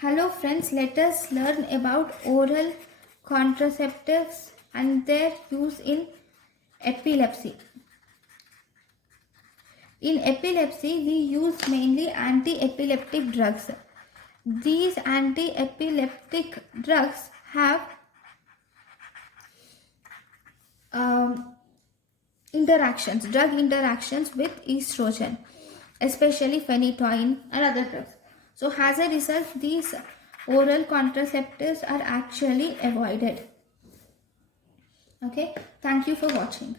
Hello friends, let us learn about oral contraceptives and their use in epilepsy. In epilepsy, we use mainly anti-epileptic drugs. These anti-epileptic drugs have drug interactions with estrogen, especially phenytoin and other drugs. So as a result, these oral contraceptives are actually avoided. Okay, thank you for watching.